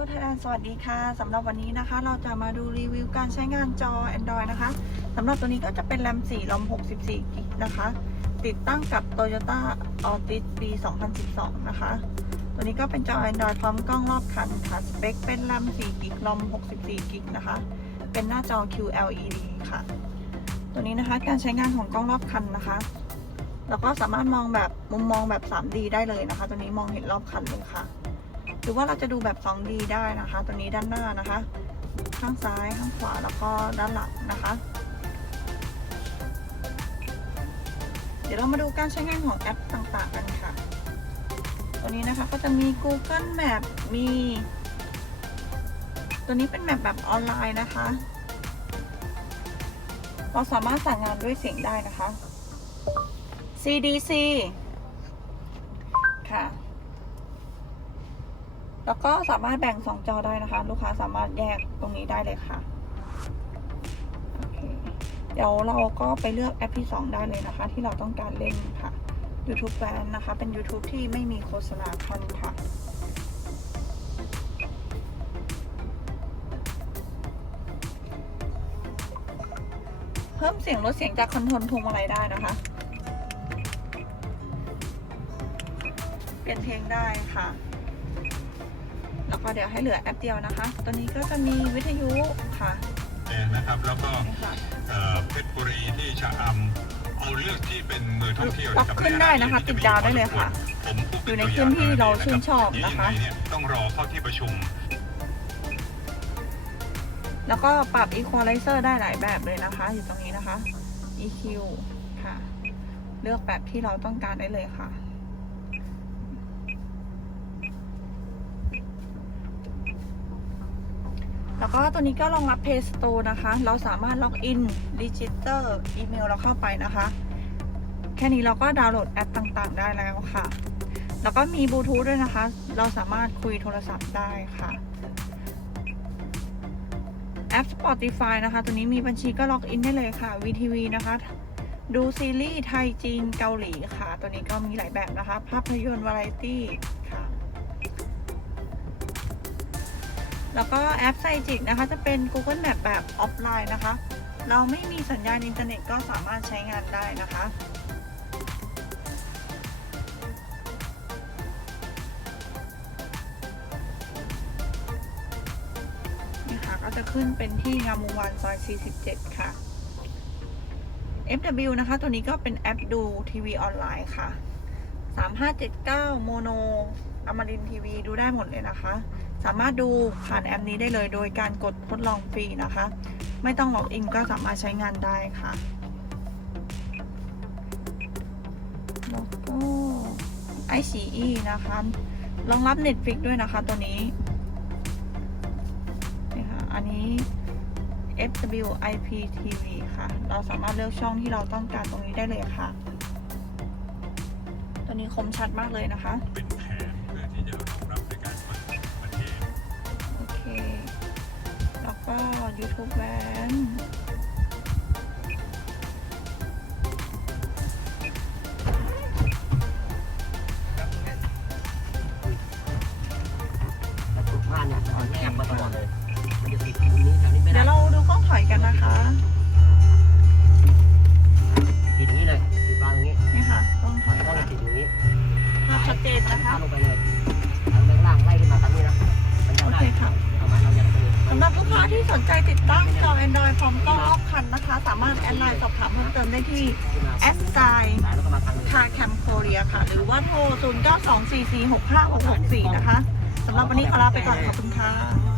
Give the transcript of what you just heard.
Auto Thailand สวัสดีค่ะสำหรับวันนี้นะคะ เราจะมาดูรีวิวการใช้งานจอ Android นะคะสำหรับตัวนี้ก็จะเป็นแรม4รอม64กิกนะคะ ติดตั้งกับ Toyota Altis ปี 2012 นะคะ ตัวนี้ก็เป็นจอ Android พร้อมกล้องรอบคันค่ะ สเปคเป็นแรม4กิกรอม64กิกนะคะ เป็นหน้าจอ QLED ค่ะ ตัวนี้นะคะการใช้งานของกล้องรอบคันนะคะแล้วก็สามารถมองแบบมุมมองแบบ 3D ได้เลยนะคะ ตัวนี้มองเห็นรอบคันเลยค่ะ หรือว่าเราจะดูแบบ 2D ได้นะคะ ตัวนี้ด้านหน้านะคะ ข้างซ้ายข้างขวาแล้วก็ด้านหลังนะคะ เดี๋ยวเรามาดูการใช้งานของแอปต่างๆกันค่ะ ตัวนี้นะคะก็จะมี Google Map มี ตัวนี้เป็นแมปแบบออนไลน์นะคะ เราสามารถสั่งงานด้วยเสียงได้นะคะ CDC ค่ะ แล้วก็สามารถแบ่งสองจอได้นะคะ ลูกค้าสามารถแยกตรงนี้ได้เลยค่ะเคเดี๋ยวเราก็ไปเลือกแอปที่ 2 ได้เลยนะคะ ที่เราต้องการเล่นค่ะ YouTube แบรนนะคะ เป็น YouTube ที่ไม่มีโฆษณาคันค่ะเพิ่มเสียงลดเสียงจากคอนโทรลพวงมาลัยได้นะคะ เปลี่ยนเพลงได้ค่ะ แล้วก็เดี๋ยวให้เหลือแอปเดียวนะคะ ตัวนี้ก็จะมีวิทยุค่ะเองนะครับแล้วก็นี่ค่ะเอ่อเพชรบุรีที่ชะอำเอาเลือกที่เป็นเมืองท่องเที่ยวปรับขึ้นได้นะคะ ติดดาวได้เลยค่ะ ผมพูดอยู่ในป็พื้นที่เราชื่นชอบเดี๋ยวนะคะยังไงเนี่ยต้องรอเข้าที่ประชุม แล้วก็ปรับ equalizer ได้หลายแบบเลยนะคะ อยู่ตรงนี้นะคะ EQ ค่ะ เลือกแบบที่เราต้องการได้เลยค่ะ แล้วก็ตัวนี้ก็รองรับ Play Store นะคะ เราสามารถล็อกอินดิจิตอลอีเมลเราเข้าไปนะคะ แค่นี้เราก็ดาวน์โหลดแอปต่างๆ ได้แล้วค่ะ แล้วก็มีบลูทูธด้วยนะคะ เราสามารถคุยโทรศัพท์ได้ค่ะแอป Spotify นะคะ ตัวนี้มีบัญชีก็ล็อกอินได้เลยค่ะ VTV นะคะ ดูซีรีส์ไทยจีนเกาหลีค่ะ ตัวนี้ก็มีหลายแบบนะคะ ภาพยนตร์วาไรตี้ค่ะ แล้วก็แอปไซจิกนะคะ จะเป็น Google Map แบบออฟไลน์นะคะ เราไม่มีสัญญาณอินเทอร์เน็ตก็สามารถใช้งานได้นะคะนี่ค่ะก็จะขึ้นเป็นที่งามวงวานซอย 47 ค่ะ FW นะคะ ตัวนี้ก็เป็นแอปดูทีวีออนไลน์ค่ะ 3579 โมโนอมรินทีวีดูได้หมดเลยนะคะ สามารถดูผ่านแอปนี้ได้เลยโดยการกดทดลองฟรีนะคะ ไม่ต้องล็อกอินก็สามารถใช้งานได้ค่ะแล้วก็ ICE นะคะรองรับ Netflix ด้วยนะคะตัวนี้นี่ค่ะอันนี้ FWIP-TV ค่ะ เราสามารถเลือกช่องที่เราต้องการตรงนี้ได้เลยค่ะ ตัวนี้คมชัดมากเลยนะคะโอเค แล้วก็ YouTube แวน Android พร้อมกล้องรอบคันนะคะ สามารถแอดไลน์สอบถามเพิ่มเติมได้ที่แอสไซน์แล้วก็มาทางนี้คาแคมโคเรียค่ะ หรือว่าโทร 0 9 2 4 4 6 5 6 6 4 นะคะสำหรับวันนี้ขอลาไปก่อนขอบคุณค่ะ